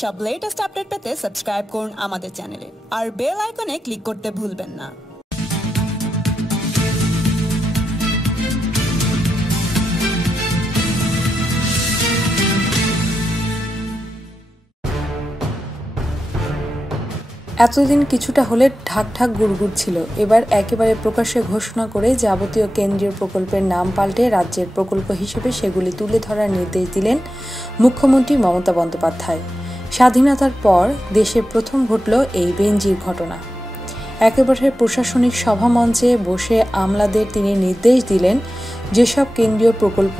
সব latest update পেতে subscribe করুন আমাদের চ্যানেলে আর বেল আইকনে ক্লিক করতে ভুলবেন না। এতদিন কিছুটা হলে ঢাক ঢাক গুড়গুড় ছিল। এবার একেবারে প্রকাশ্যে ঘোষণা করে যাবতীয় কেন্দ্রীয় প্রকল্পের নাম পাল্টে রাজ্যের প্রকল্প হিসেবে সেগুলি তুলে ধরার নির্দেশ দিলেন মুখ্যমন্ত্রী মমতা বন্দ্যোপাধ্যায়। স্বাধীনতার পর দেশে প্রথম ঘটল এই বেঞ্জির ঘটনা। একেবারে প্রশাসনিক সভা মঞ্চে বসে আমলাদের তিনি নির্দেশ দিলেন, যেসব কেন্দ্রীয় প্রকল্প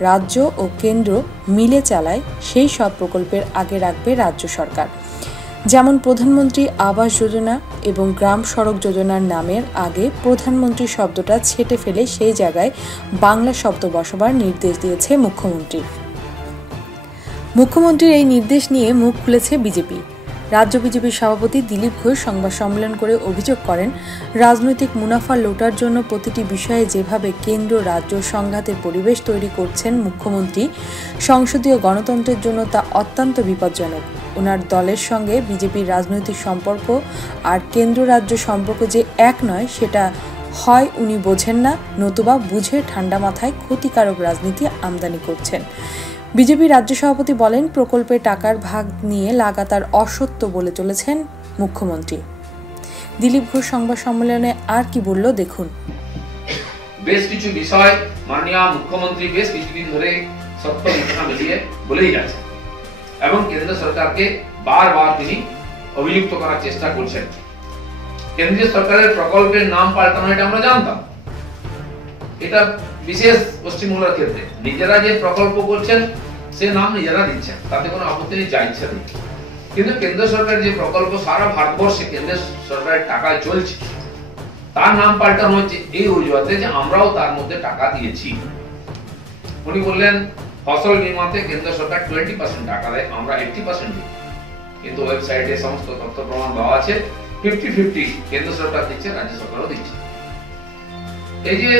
রাজ্য ও কেন্দ্র মিলে চালায়, সেই সব প্রকল্পের আগে রাখবে রাজ্য সরকার। যেমন প্রধানমন্ত্রী আবাস যোজনা এবং গ্রাম সড়ক যোজনার নামের আগে প্রধানমন্ত্রী শব্দটা ছেটে ফেলে সেই জায়গায় বাংলা শব্দ বসবার নির্দেশ দিয়েছে মুখ্যমন্ত্রী। মুখ্যমন্ত্রীর এই নির্দেশ নিয়ে মুখ খুলেছে বিজেপি। রাজ্য বিজেপির সভাপতি দিলীপ ঘোষ সংবাদ সম্মেলন করে অভিযোগ করেন, রাজনৈতিক মুনাফা লোটার জন্য প্রতিটি বিষয়ে যেভাবে কেন্দ্র রাজ্য সংঘাতের পরিবেশ তৈরি করছেন মুখ্যমন্ত্রী, সংসদীয় গণতন্ত্রের জন্য তা অত্যন্ত বিপজ্জনক। ওনার দলের সঙ্গে বিজেপির রাজনৈতিক সম্পর্ক আর কেন্দ্র রাজ্য সম্পর্ক যে এক নয়, সেটা হয় উনি বোঝেন না, নতুবা বুঝে ঠান্ডা মাথায় ক্ষতিকারক রাজনীতি আমদানি করছেন। বিজেপি রাজ্য সভাপতি বলেন, প্রকল্পে টাকার ভাগ নিয়ে লাগাতার অসত্য বলে চলেছেন মুখ্যমন্ত্রী। দিলীপ ঘোষ সংবাদ সম্মেলনে আর কি বলল, দেখুন। বেশ কিছু বিষয় মাননীয় মুখ্যমন্ত্রী বেশ কিছুদিন ধরে সত্য মিথ্যা মিলিয়ে বলেই যাচ্ছেন এবং কেন্দ্র সরকারকে বারবার তিনি অভিযুক্ত করার চেষ্টা করছেন। কেন্দ্রীয় সরকারের প্রকল্পের নাম পাল্টানো, এটা আমরা জানতাম। এটা বিশেষ পশ্চিমবঙ্গের ক্ষেত্রে নিজেরা যে প্রকল্প করছেন, সে নাম নিজেরা দিচ্ছেন। তাতে কোনো আপত্তি নেই যা ইচ্ছা দিন কিন্তু কেন্দ্র সরকার যে প্রকল্প সারা ভারতবর্ষে কেন্দ্র সরকারের টাকায় চলছে, তার নাম পাল্টানো হচ্ছে। এই অজুহাতে যে আমরাও তার মধ্যে টাকা দিয়েছি। উনি বললেন, ফসল বীমাতে কেন্দ্র সরকার টোয়েন্টি পার্সেন্ট টাকা দেয়, আমরা এইটটি পার্সেন্ট দিই। কিন্তু ওয়েবসাইটে সমস্ত তথ্য প্রমাণ দেওয়া আছে ফিফটি ফিফটি কেন্দ্র সরকার দিচ্ছে, রাজ্য সরকারও দিচ্ছে। এই যে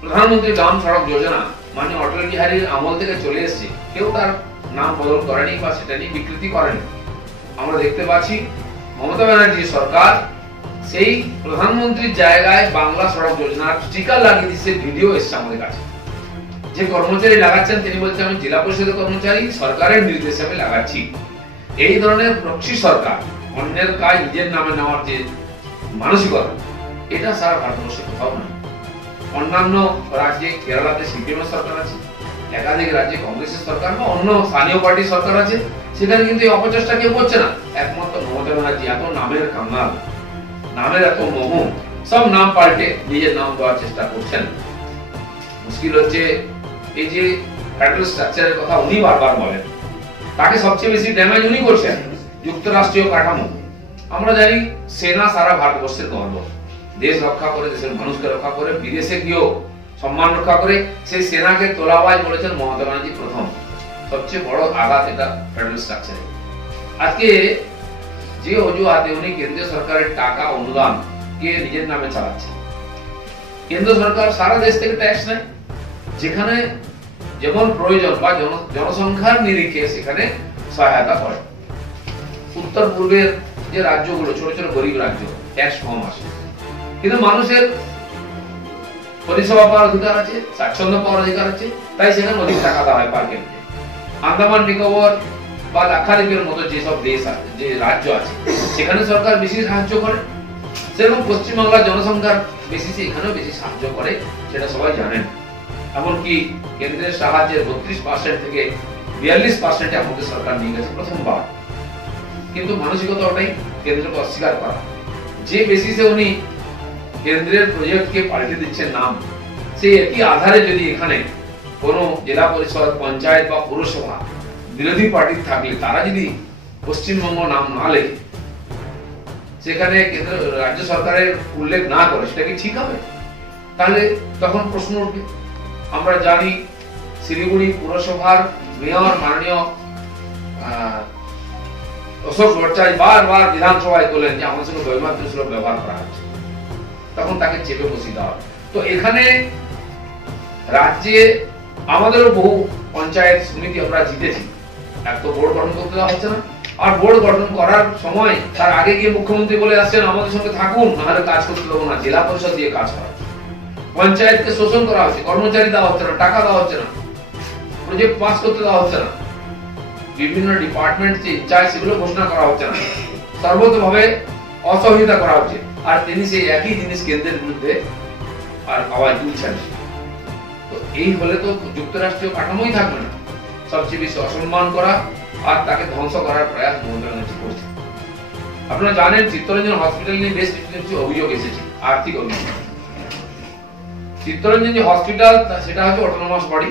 প্রধানমন্ত্রী গ্রাম সড়ক যোজনা মানে অটল বিহারীর আমল থেকে চলে এসেছে, কেউ তার নাম বদল করেনি বা সেটা নিয়ে বিকৃতি করেনি। আমরা দেখতে পাচ্ছি, মমতা ব্যানার্জি সরকার সেই প্রধানমন্ত্রীর জায়গায় বাংলা সড়ক যোজনার স্টিকার লাগিয়ে দিচ্ছে, ভিডিও এসছে আমাদের কাছে। যে কর্মচারী লাগাচ্ছেন, তিনি বলছেন, আমি জেলা পরিষদের কর্মচারী, সরকারের নির্দেশে আমি লাগাচ্ছি। এই ধরনের প্রক্সি সরকার, অন্যের কাজ নিজের নামে নেওয়ার যে মানসিকতা, এটা সারা ভারতবর্ষে কোথাও নেই অন্যান্য রাজ্যে কেরালাতে সিপিএম সরকার আছে, একাধিক রাজ্যে কংগ্রেসের সরকার বা অন্য স্থানীয় পার্টির সরকার আছে, সেখানে কিন্তু এই অপচেষ্টা কেউ করছে না। একমাত্র মমতা ব্যানার্জি, এত নামের কাঙ্গাল নামের এত মোহ, সব নাম পাল্টে নিজের নাম দেওয়ার চেষ্টা করছেন। মুশকিল হচ্ছে, এই যে ফেডারেল স্ট্রাকচারের কথা উনি বারবার বলেন, তাকে সবচেয়ে বেশি ড্যামেজ উনি করছেন, যুক্তরাষ্ট্রীয় কাঠামো। আমরা জানি, সেনা সারা ভারতবর্ষের গর্ব। দেশ রক্ষা করে, দেশের মানুষকে রক্ষা করে, বিদেশে গিয়েও সম্মান রক্ষা করে, সেই সেনাকে তোলাবাজ বলেছেন মমতা ব্যানার্জি প্রথম। সবচেয়ে বড় আঘাত এটা ফেডারেল স্ট্রাকচারে আজকে যে অজুহাতে উনি কেন্দ্রীয় সরকারের টাকা, অনুদান কে নিজের নামে চালাচ্ছে। কেন্দ্র সরকার সারা দেশ থেকে ট্যাক্স নেয়। যেখানে যেমন প্রয়োজন বা জনসংখ্যার নিরিখে সেখানে সহায়তা করে। উত্তর পূর্বের যে রাজ্যগুলো, ছোট ছোট গরিব রাজ্য ট্যাক্স কম আসে। কিন্তু মানুষের পরিষেবা পাওয়ার অধিকার আছে, স্বাচ্ছন্দ্য পাওয়ার অধিকার আছে, তাই সেখানে অধিক টাকা দেওয়া হয় পার ক্যাপিটে আন্দামান, নিকোবর বা লাক্ষাদ্বীপের মতো যেসব দেশ আছে যে রাজ্য আছে, সেখানে সরকার বেশি সাহায্য করে। সেরকম পশ্চিমবাংলার জনসংখ্যার বেশিসে এখানেও বেশি সাহায্য করে, সেটা সবাই জানেন। এমনকি কেন্দ্রের সাহায্যের বত্রিশ পার্সেন্ট থেকে বিয়াল্লিশ পার্সেন্টে আমাদের সরকার নিয়ে গেছে প্রথমবার। কিন্তু মানসিকতা ওটাই, কেন্দ্রকে অস্বীকার করা। যে বেসিসে উনি কেন্দ্রের প্রজেক্টকে পাল্টে দিচ্ছেন নাম। সেই একই আধারে যদি এখানে কোনো জেলা পরিষদ, পঞ্চায়েত বা পৌরসভা বিরোধী পার্টির থাকলে, তারা যদি পশ্চিমবঙ্গ নাম না লেখে, সেখানে কেন্দ্র, রাজ্য সরকারের উল্লেখ না করে, সেটা কি ঠিক হবে? তাহলে তখন প্রশ্ন উঠবে। আমরা জানি শিলিগুড়ি পুরসভার মেয়র মাননীয় অশোক ভট্টাচার্য বারবার বিধানসভায় তোলেন যে আমার সঙ্গে সুলভ ব্যবহার করা হচ্ছে। তখন তাকে চেপে বসিয়ে দেওয়া তো এখানে রাজ্যে আমাদেরও বহু পঞ্চায়েত সমিতি আমরা জিতেছি। এত বোর্ড গঠন করতে দেওয়া হচ্ছে না। আর বোর্ড গঠন করার সময় তার আগে গিয়ে মুখ্যমন্ত্রী বলে আসছেন, আমাদের সঙ্গে থাকুন, নাহলে কাজ করতে দেবো না, জেলা পরিষদ দিয়ে কাজ করা পঞ্চায়েতকে শোষণ করা হচ্ছে, কর্মচারী দেওয়া হচ্ছে না, টাকা দেওয়া হচ্ছে না প্রজেক্ট পাস করতে দেওয়া হচ্ছে না। বিভিন্ন ডিপার্টমেন্ট যে ইনচার্জ সেগুলো ঘোষণা করা হচ্ছে না। সর্বতভাবে অসহযোগিতা করা হচ্ছে আর তিনি সেই একই জিনিস কেন্দ্রের বিরুদ্ধে আর আওয়াজ তুলছেন তো এই হলে তো যুক্তরাষ্ট্রীয় কাঠামোই থাকবে না। সবচেয়ে বেশি অসম্মান করা আর তাকে ধ্বংস করার প্রয়াস মমতা ব্যানার্জি করছে আপনারা জানেন, চিত্তরঞ্জন হসপিটাল নিয়ে বেশ কিছু কিছু অভিযোগ এসেছে, আর্থিক অভিযোগ। চিত্তরঞ্জন যে হসপিটাল সেটা হচ্ছে অটোনোমাস বডি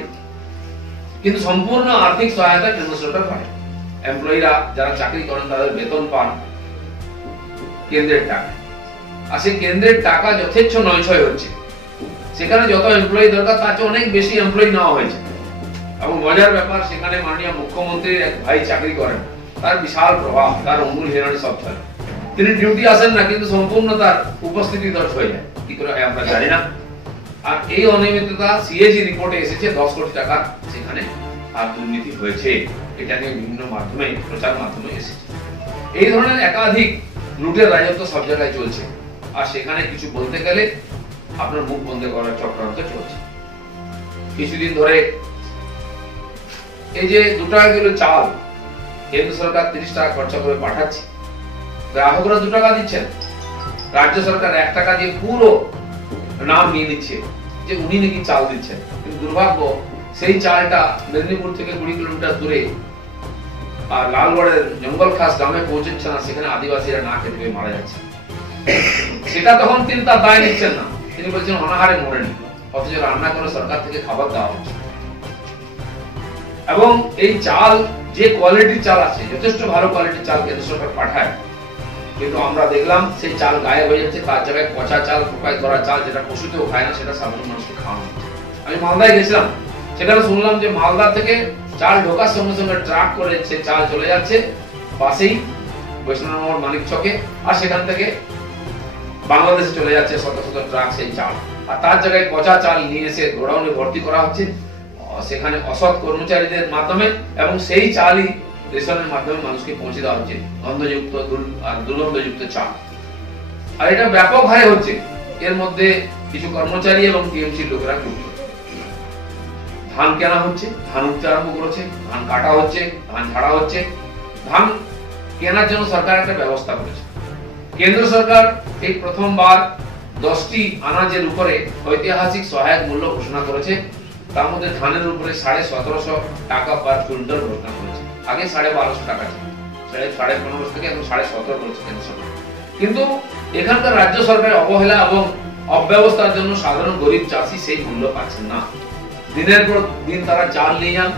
কিন্তু সম্পূর্ণ আর্থিক সহায়তা কেন্দ্র সরকার পায় এমপ্লয়িরা যারা চাকরি করেন, তাদের বেতন পান, কেন্দ্রের টাকা। আর সেই কেন্দ্রের টাকা যথেচ্ছ নয়ছয় হচ্ছে। সেখানে যত এমপ্লয়ি দরকার, তার চেয়ে অনেক বেশি এমপ্লয়ি নেওয়া হয়েছে। এবং মজার ব্যাপার, সেখানে মাননীয় মুখ্যমন্ত্রীর এক ভাই চাকরি করেন। তার বিশাল প্রভাব, তার অমূল হিরণী সব চলে তিনি ডিউটি আসেন না, কিন্তু সম্পূর্ণ তার উপস্থিতি দর্শ হয়ে যায়। কি করে হয় আমরা জানি না। আর এই অনিয়মিততা সিএজি রিপোর্টে এসেছে, দশ কোটি টাকা সেখানে আর দুর্নীতি হয়েছে। এটা নিয়ে বিভিন্ন মাধ্যমে, প্রচার মাধ্যমে এসেছে। এই ধরনের একাধিক লুটের রাজত্ব সব জায়গায় চলছে। আর সেখানে কিছু বলতে গেলে আপনার মুখ বন্ধ করার চক্রান্ত চলছে। কিছুদিন ধরে এই যে দু টাকা কিলো চাল, কেন্দ্র সরকার তিরিশ টাকা খরচা করে পাঠাচ্ছে। গ্রাহকরা দু টাকা দিচ্ছেন, রাজ্য সরকার এক টাকা দিয়ে পুরো নাম নিয়ে নিচ্ছে যে উনি নাকি চাল দিচ্ছেন। কিন্তু দুর্ভাগ্য, সেই চালটা মেদিনীপুর থেকে কুড়ি কিলোমিটার দূরে আর লালগড়ের জঙ্গল খাস গ্রামে পৌঁছচ্ছে না, সেখানে আদিবাসীরা না খেতে মারা যাচ্ছে। সেটা তখন তিনি তার দায় নিচ্ছেন না। তিনি বলছেন, অনাহারে মরেনি অথচ রান্না করে সরকার থেকে খাবার দেওয়া হচ্ছে। এবং এই চাল, যে কোয়ালিটির চাল আছে, যথেষ্ট ভালো কোয়ালিটির চাল কেন্দ্র সরকার পাঠায়। কিন্তু আমরা দেখলাম, সেই চাল গায়েব হয়ে যাচ্ছে, তার জায়গায় পচা চাল পোকায় ধরা চাল, যেটা পশুতেও খায় না, সেটা সাধারণ মানুষকে খাওয়ানো হচ্ছে। আমি মালদায় গেছিলাম। সেখানে শুনলাম যে মালদা থেকে চাল ঢোকার সঙ্গে সঙ্গে ট্রাক করে সে চাল চলে যাচ্ছে, পাশেই বৈষ্ণব মানিক চকে আর সেখান থেকে বাংলাদেশে চলে যাচ্ছে শত শত ট্রাক সেই চাল আর তার জায়গায় পচা চাল নিয়ে এসে গোডাউনে ভর্তি করা হচ্ছে। সেখানে অসৎ কর্মচারীদের মাধ্যমে এবং সেই চালই রেশনের মাধ্যমে মানুষকে পৌঁছে দেওয়া হচ্ছে। গন্ধযুক্ত আর দুর্গন্ধযুক্ত চাল। আর এটা ব্যাপক হারে হচ্ছে। এর মধ্যে কিছু কর্মচারী এবং টিএমসির লোকেরা যুক্ত। ধান কেনা হচ্ছে, ধান উঠতে আরম্ভ করেছে, ধান কাটা হচ্ছে, ধান ঝাড়া হচ্ছে। ধান কেনার জন্য সরকার একটা ব্যবস্থা করেছে। কেন্দ্র সরকার এই প্রথমবার দশটি আনাজের উপরে ঐতিহাসিক সহায়ক মূল্য ঘোষণা করেছে। তার মধ্যে ধানের উপরে সাড়ে সতেরোশো টাকা পার কুইন্টাল ঘোষণা করেছে। আগে সাড়ে বারোশো টাকা ছিল, সাড়ে সাড়ে পনেরোশো থেকে এখন সাড়ে সতেরো করেছে কেন্দ্র সরকার। কিন্তু এখানকার রাজ্য সরকারের অবহেলা এবং অব্যবস্থার জন্য সাধারণ গরিব চাষি সেই মূল্য পাচ্ছেন না। দিনের পর দিন তারা চাল নিয়ে যান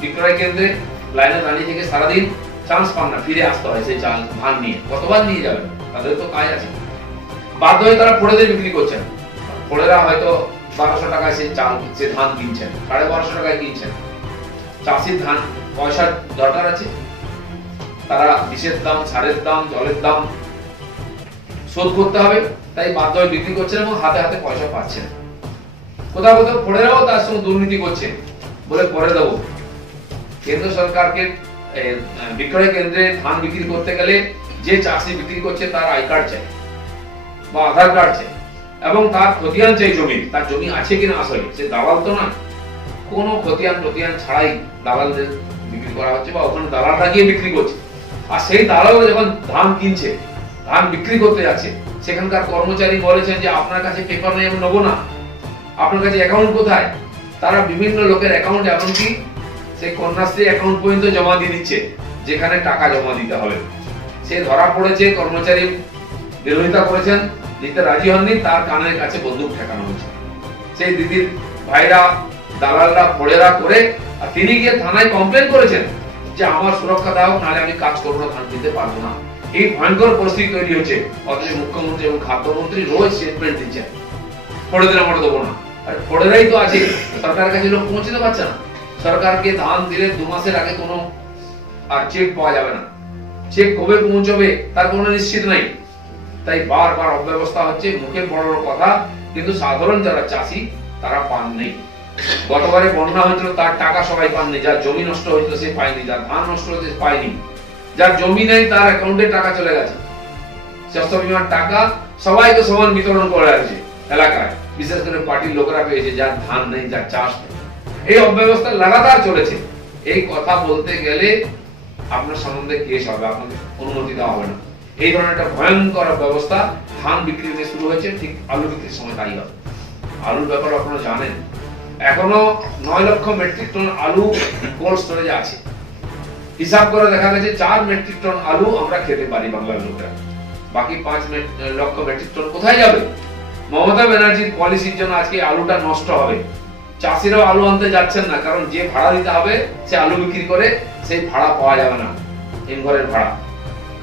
বিক্রয় কেন্দ্রে, লাইনে দাঁড়িয়ে থেকে সারাদিন চান্স পান না, ফিরে আসতে হয় সেই চাল, ধান নিয়ে। কতবার নিয়ে যাবেন? তাদের তো কাজ আছে। বাধ্য হয়ে তারা ফোড়েদের বিক্রি করছেন। ফোড়েরা হয়তো বারোশো টাকায় সেই চাল, সে ধান কিনছেন, সাড়ে বারোশো টাকায় কিনছেন। চাষির ধান, পয়সার দরকার আছে। তারা বিষের দাম, সারের দাম, জলের দাম শোধ করতে হবে। তাই বাধ্য হয়ে বিক্রি করছেন এবং হাতে হাতে পয়সা পাচ্ছেন। কোথাও কোথাও ফোড়েরাও তার সঙ্গে দুর্নীতি করছে বলে পরে দেবো। কেন্দ্র সরকারকে বিক্রয় কেন্দ্রে ধান বিক্রি করতে গেলে যে চাষি বিক্রি করছে তার আই কার্ড চাই বা আধার কার্ড চাই। এবং তার খতিয়ান চাই জমি, তার জমি আছে কিনা আসলে, সে দালাল তো না। কোনো খতিয়ান খতিয়ান ছাড়াই দালালদের বিক্রি করা হচ্ছে বা ওখানে দালালরা গিয়ে বিক্রি করছে। আর সেই দালাল যখন ধান কিনছে, ধান বিক্রি করতে যাচ্ছে, সেখানকার কর্মচারী বলেছেন যে, আপনার কাছে পেপার নেই, আমি নেব না। আপনার কাছে অ্যাকাউন্ট কোথায়? তারা বিভিন্ন লোকের অ্যাকাউন্ট এমনকি সেই কন্যাশ্রী অ্যাকাউন্ট পর্যন্ত জমা দিয়ে দিচ্ছে, যেখানে টাকা জমা দিতে হবে। সে ধরা পড়েছে, কর্মচারী বিরোধিতা করেছেন, দিতে রাজি হননি, তার কানের কাছে বন্দুক ঠেকানো হয়েছে। সেই দিদির ভাইরা, দালালরা ফোড়েরা করে, আর তিনি গিয়ে থানায় কমপ্লেন করেছেন যে আমার সুরক্ষা দাও নাহলে আমি কাজ করব না, ধান দিতে পারব না। এই ভয়ঙ্কর পরিস্থিতি তৈরি হচ্ছে। অথচ মুখ্যমন্ত্রী এবং খাদ্যমন্ত্রী রোজ স্টেটমেন্ট দিচ্ছেন। ফোড়েদের আমরা দেবো না। আর ফোড়েরাই তো আছে, সরকারের কাছে লোক পৌঁছতে পারছে না। সরকারকে ধান দিলে দু মাসের আগে কোনো, আর চেক পাওয়া যাবে না। চেক কবে পৌঁছবে, তার কোনো নিশ্চিত নাই। তাই বারবার অব্যবস্থা হচ্ছে, মুখে বড় কথা, কিন্তু সাধারণ যারা চাষি, তারা পান নেই। গতবারে বন্যা হয়েছিল, তার টাকা সবাই পাননি, যার জমি নষ্ট হয়েছিল, সে পায়নি, যার ধান নষ্ট হয়েছে পায়নি। যার জমি নেই, তার অ্যাকাউন্টে টাকা চলে গেছে। স্বাস্থ্য বিমার টাকা সবাইকে সমান বিতরণ করা হয়েছে এলাকায়। বিশেষ করে পার্টির লোকেরা পেয়েছে, যার ধান নেই, যার চাষ নেই। এই অব্যবস্থা লাগাতার চলেছে। এই কথা বলতে গেলে আপনার সম্বন্ধে কেস হবে আপনাকে অনুমতি দেওয়া হবে না। এই ধরনের একটা ভয়ঙ্কর ব্যবস্থা ধান বিক্রি থেকে শুরু হয়েছে, ঠিক আলু বিক্রির সময় তাই হবে। আলুর ব্যাপারে আপনারা জানেন, এখনও নয় লক্ষ মেট্রিক টন আলু কোল্ড স্টোরেজে আছে। হিসাব করে দেখা গেছে, চার মেট্রিক টন আলু আমরা খেতে পারি বাংলার লোকেরা। বাকি পাঁচ লক্ষ মেট্রিক টন কোথায় যাবে? মমতা ব্যানার্জির পলিসির জন্য আজকে আলুটা নষ্ট হবে। চাষিরাও আলু আনতে যাচ্ছেন না, কারণ যে ভাড়া দিতে হবে, সে আলু বিক্রি করে সেই ভাড়া পাওয়া যাবে না, হিমঘরের ভাড়া।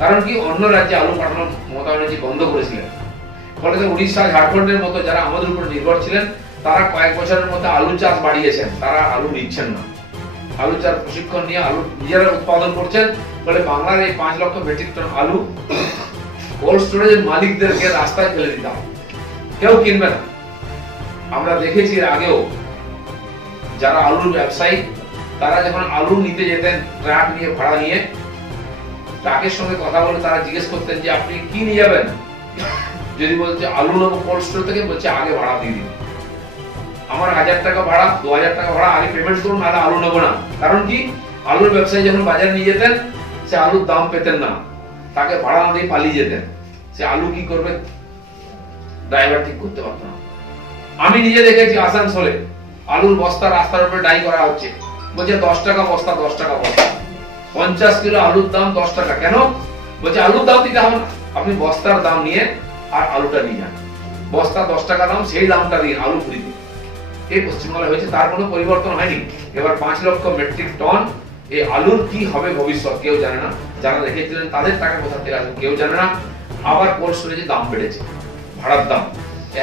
কারণ কি, অন্য রাজ্যে আলু পাঠানো মমতা ব্যানার্জি বন্ধ করেছিলেন। ফলে উড়িষ্যা, ঝাড়খণ্ডের মতো যারা আমাদের উপর নির্ভর ছিলেন, তারা কয়েক বছরের মধ্যে আলু চাষ বাড়িয়েছেন, তারা আলু নিচ্ছেন না। আলু চাষ প্রশিক্ষণ নিয়ে আলু নিজেরা উৎপাদন করছেন, ফলে বাংলার এই পাঁচ লক্ষ মেট্রিক টন আলু কোল্ড স্টোরেজের মালিকদেরকে রাস্তায় ফেলে দিতে হবে। কেউ কিনবে না। আমরা দেখেছি এর আগেও যারা আলুর ব্যবসায়ী, তারা যখন আলু নিতে যেতেন, ট্রাক নিয়ে, ভাড়া নিয়ে, ট্রাকের সঙ্গে কথা বলে তারা জিজ্ঞেস করতেন যে, আপনি কি নিয়ে যাবেন? যদি বলছে, আলু নেব কোল্ড স্টোর থেকে, বলছে, আগে ভাড়া দিয়ে দিন। আমার হাজার টাকা ভাড়া, দু হাজার টাকা ভাড়া, আগে পেমেন্ট করুন, নাহলে আলু নেব না। কারণ কি? আলুর ব্যবসায়ী যখন বাজারে নিয়ে যেতেন, সে আলুর দাম পেতেন না। তাকে ভাড়া না দিয়ে পালিয়ে যেতেন। সে আলু কি করবে? ড্রাইভার ঠিক করতে পারতো না। আমি নিজে দেখেছি আসানসোলে। আলুর বস্তা রাস্তার উপরে ডাই করা হচ্ছে। বলছে, দশ টাকা বস্তা, দশ টাকা বস্তা। পঞ্চাশ কিলো আলুর দাম দশ টাকা। কেন? বলছে, আলুর দাম দিতে হবে আপনি বস্তার দাম নিয়ে আর আলুটা নিয়ে যান। বস্তা দশ টাকা দাম, সেই দামটা দিন আলু ফ্রি দিন। এই পশ্চিমবাংলায় হয়েছে, তার কোনো পরিবর্তন হয়নি। এবার পাঁচ লক্ষ মেট্রিক টন এই আলুর কি হবে ভবিষ্যৎ, কেউ জানে না। যারা রেখেছিলেন, তাদের টাকা কোথা থেকে আসবে, কেউ জানে না। আবার কোল্ড স্টোরেজে দাম বেড়েছে। ভাড়ার দাম।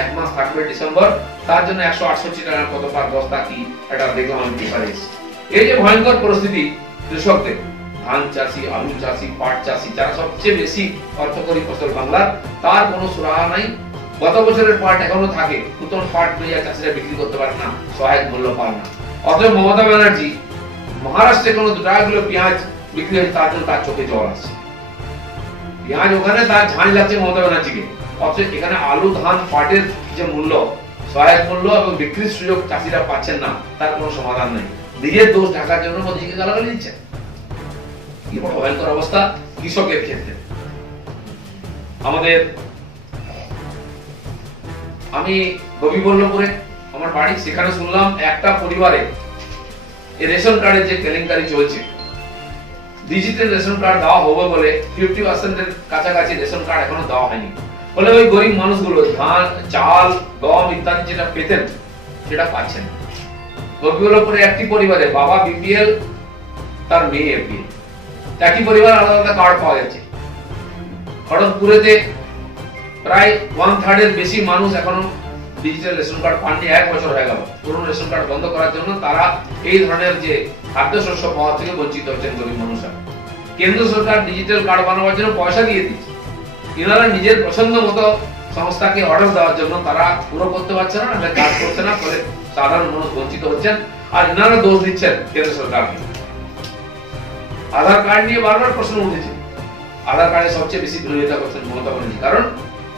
এক মাস থাকবে ডিসেম্বর, তার জন্য একশো আটষট্টি টাকা কত পার বস্তা কি এটা দেখলাম আমি এসেছি। এই যে ভয়ঙ্কর পরিস্থিতি, কৃষকদের, ধান চাষি, আলু চাষি, পাট চাষি, যারা সবচেয়ে বেশি অর্থকরী ফসল বাংলার তার কোনো সুরাহা নাই। গত বছরের পাট এখনও থাকে, নতুন পাট লইয়া চাষিরা বিক্রি করতে পারে না, সহায়ক মূল্য পান না। অতএব মমতা ব্যানার্জি, মহারাষ্ট্রে কোনো দু টাকা কিলো পেঁয়াজ বিক্রি হয়েছে, তার জন্য তার চোখে জল আসছে পেঁয়াজ ওখানে, তার ঝাঁজ লাগছে মমতা ব্যানার্জিকে। অথচ এখানে আলু, ধান, পাটের যে মূল্য, সহায়ক মূল্য এবং বিক্রির সুযোগ চাষিরা পাচ্ছেন না, তার কোনো সমাধান নেই। নিজের দোষ ঢাকার জন্য মোদীকে গালাগালি দিচ্ছে। কি বড় ভয়ঙ্কর অবস্থা কৃষকের ক্ষেত্রে। আমাদের আমি গোপীবল্লভপুরে আমার বাড়ি, সেখানে শুনলাম একটা পরিবারে এই রেশন কার্ডের যে কেলেঙ্কারি চলছে। ডিজিটাল রেশন কার্ড দেওয়া হবে বলে ফিফটি পার্সেন্টের কাছাকাছি রেশন কার্ড এখনও দেওয়া হয়নি। বলে ওই গরিব মানুষগুলো ধান, চাল, গম ইত্যাদি যেটা পেতেন, সেটা পাচ্ছেন না। গোপীবল্লভপুরে একটি পরিবারে বাবা বিপিএল, তার মেয়ে এপিএল একই পরিবার আলাদা আলাদা কার্ড পাওয়া যাচ্ছে। খড়গপুরেতে প্রায় ওয়ান থার্ডের বেশি মানুষ এখনও ডিজিটাল রেশন কার্ড পাননি, এক বছর হয়ে গেল। পুরনো রেশন কার্ড বন্ধ করার জন্য তারা এই ধরনের যে খাদ্যশস্য পাওয়া থেকে বঞ্চিত হচ্ছেন গরিব মানুষরা। কেন্দ্র সরকার ডিজিটাল কার্ড বানাবার জন্য পয়সা দিয়ে দিচ্ছে। এনারা নিজের পছন্দ মতো সংস্থাকে অর্ডার দেওয়ার জন্য তারা পুরো করতে পারছে না, নাহলে কাজ করছে না, ফলে সাধারণ মানুষ বঞ্চিত হচ্ছেন, আর এনারা দোষ দিচ্ছেন কেন্দ্র সরকারকে। আধার কার্ড নিয়ে বারবার প্রশ্ন উঠেছে। আধার কার্ডে সবচেয়ে বেশি বিরোধিতা করছেন মমতা ব্যানার্জি। কারণ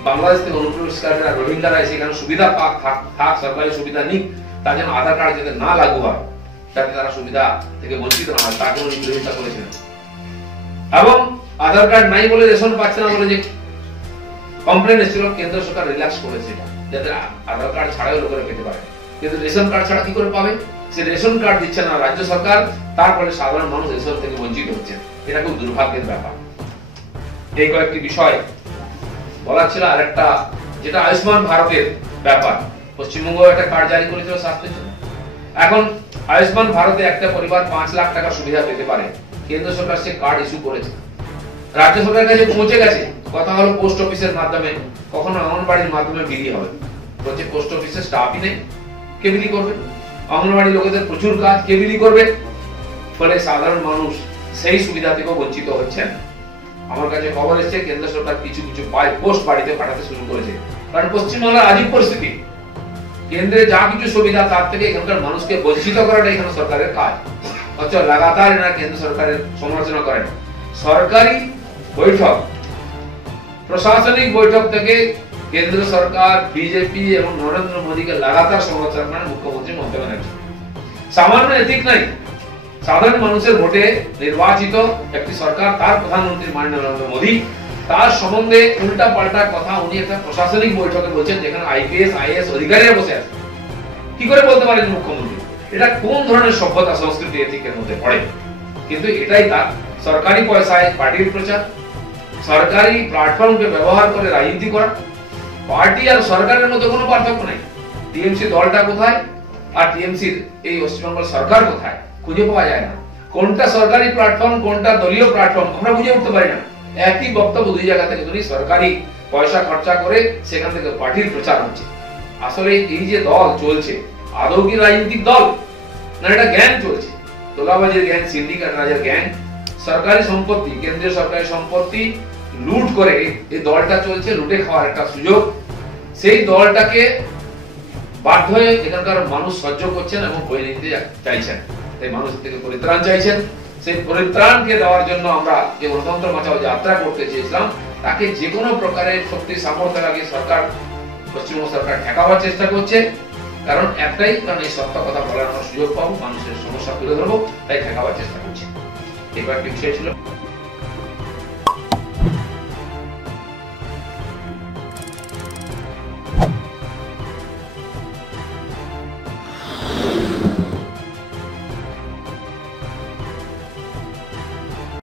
বাংলাদেশ থেকে অনুপ্রবেশকারীরা রোহিঙ্গারা এসে এখানে সুবিধা পাক, থাক সরকারি সুবিধা নিক, তার জন্য আধার কার্ড যাতে না লাগু হয়, যাতে তারা সুবিধা থেকে বঞ্চিত না হয়, তার জন্য বিরোধিতা করেছিলেন। এবং আধার কার্ড নাই বলে রেশন পাচ্ছে না বলে যে কমপ্লেন এসেছিল, কেন্দ্র সরকার রিল্যাক্স করেছে এটা। যাতে আধার কার্ড ছাড়াও লোকেরা পেতে পারে। কিন্তু রেশন কার্ড ছাড়া কি করে পাবে? সে রেশন কার্ড দিচ্ছে না রাজ্য সরকার, তার ফলে সাধারণ মানুষ এসব থেকে বঞ্চিত হচ্ছে। এটা খুব দুর্ভাগ্যের ব্যাপার। এই কয়েকটি বিষয় বলা ছিল আর একটা যেটা আয়ুষ্মান ভারতের ব্যাপার। পশ্চিমবঙ্গ একটা কার্ড জারি করেছিল স্বাস্থ্যের জন্য। এখন আয়ুষ্মান ভারতে একটা পরিবার পাঁচ লাখ টাকা সুবিধা পেতে পারে। কেন্দ্র সরকার সে কার্ড ইস্যু করেছে। রাজ্য সরকারের কাছে পৌঁছে গেছে, কথা হলো পোস্ট অফিসের মাধ্যমে, কখনো অঙ্গনবাড়ির মাধ্যমে বিলি হবে। বলছে পোস্ট অফিসের স্টাফই নেই, কে বিলি করবে? অঙ্গনবাড়ি লোকেদের প্রচুর কাজ, কে বিলি করবে? ফলে সাধারণ মানুষ সেই সুবিধা থেকেও বঞ্চিত হচ্ছেন আমার কাছে খবর এসেছে, কেন্দ্র সরকার কিছু কিছু পায় পোস্ট বাড়িতে পাঠাতে শুরু করেছে। কারণ পশ্চিমবাংলার আজীব পরিস্থিতি। কেন্দ্রে যা কিছু সুবিধা, তার থেকে এখানকার মানুষকে বঞ্চিত করাটা এখানে সরকারের কাজ। অথচ লাগাতার এনারা কেন্দ্র সরকারের সমালোচনা করেন। সরকারি বৈঠক। প্রশাসনিক বৈঠক থেকে কেন্দ্র সরকার, বিজেপি এবং নরেন্দ্র মোদীকে লাগাতার সমালোচনা করেন মুখ্যমন্ত্রী মমতা ব্যানার্জি। সামান্য এথিক নাই, সাধারণ মানুষের ভোটে নির্বাচিত একটি সরকার, তার প্রধানমন্ত্রী মাননীয় নরেন্দ্র মোদী, তার সম্বন্ধে উল্টা পাল্টা কথা উনি একটা প্রশাসনিক বৈঠকে বলছেন, যেখানে আইপিএস আইএস অধিকারীরা বসে আছে। কি করে বলতে পারেন মুখ্যমন্ত্রী? এটা কোন ধরনের সভ্যতা, সংস্কৃতি এথিকের মধ্যে পড়ে? কিন্তু এটাই তার সরকারি পয়সায়, পার্টির প্রচার সরকারি প্ল্যাটফর্মকে ব্যবহার করে রাজনীতি করা। পার্টি আর সরকারের মধ্যে কোনো পার্থক্য নেই। টিএমসি দলটা কোথায় আর টিএমসির এই পশ্চিমবঙ্গ সরকার কোথায় খুঁজে পাওয়া যায় না। কোনটা সরকারি প্ল্যাটফর্ম কোনটা দলীয় প্ল্যাটফর্ম আমরা বুঝে উঠতে পারি না। একই বক্তব্য দুই জায়গা থেকে ধরি, সরকারি পয়সা খরচা করে সেখান থেকে পার্টির প্রচার হচ্ছে। আসলে এই যে দল চলছে, আদৌ কি রাজনৈতিক দল? না, এটা জ্ঞান চলছে। তোলাবাজির জ্ঞান সিন্ডিকেট রাজের জ্ঞান সরকারি সম্পত্তি, কেন্দ্রীয় সরকারি সম্পত্তি লুট করে এই দলটা চলছে, লুটে খাওয়ার একটা সুযোগ। সেই দলটাকে বাধ্য হয়ে এখানকার মানুষ সহ্য করছেন এবং বয়ে নিতে চাইছেন। তাই মানুষ থেকে পরিত্রাণ চাইছেন। সেই পরিত্রাণকে দেওয়ার জন্য আমরা যে গণতন্ত্র বাঁচাও যাত্রা করতে চেয়েছিলাম, তাকে যে কোনো প্রকারের শক্তি সামর্থ্য লাগে সরকার, পশ্চিমবঙ্গ সরকার ঠেকাবার চেষ্টা করছে। কারণ একটাই, কারণ এই সত্য কথা বলার সুযোগ পাবো, মানুষের সমস্যা তুলে ধরবো, তাই ঠেকাবার চেষ্টা এবার একটি বিষয় ছিল।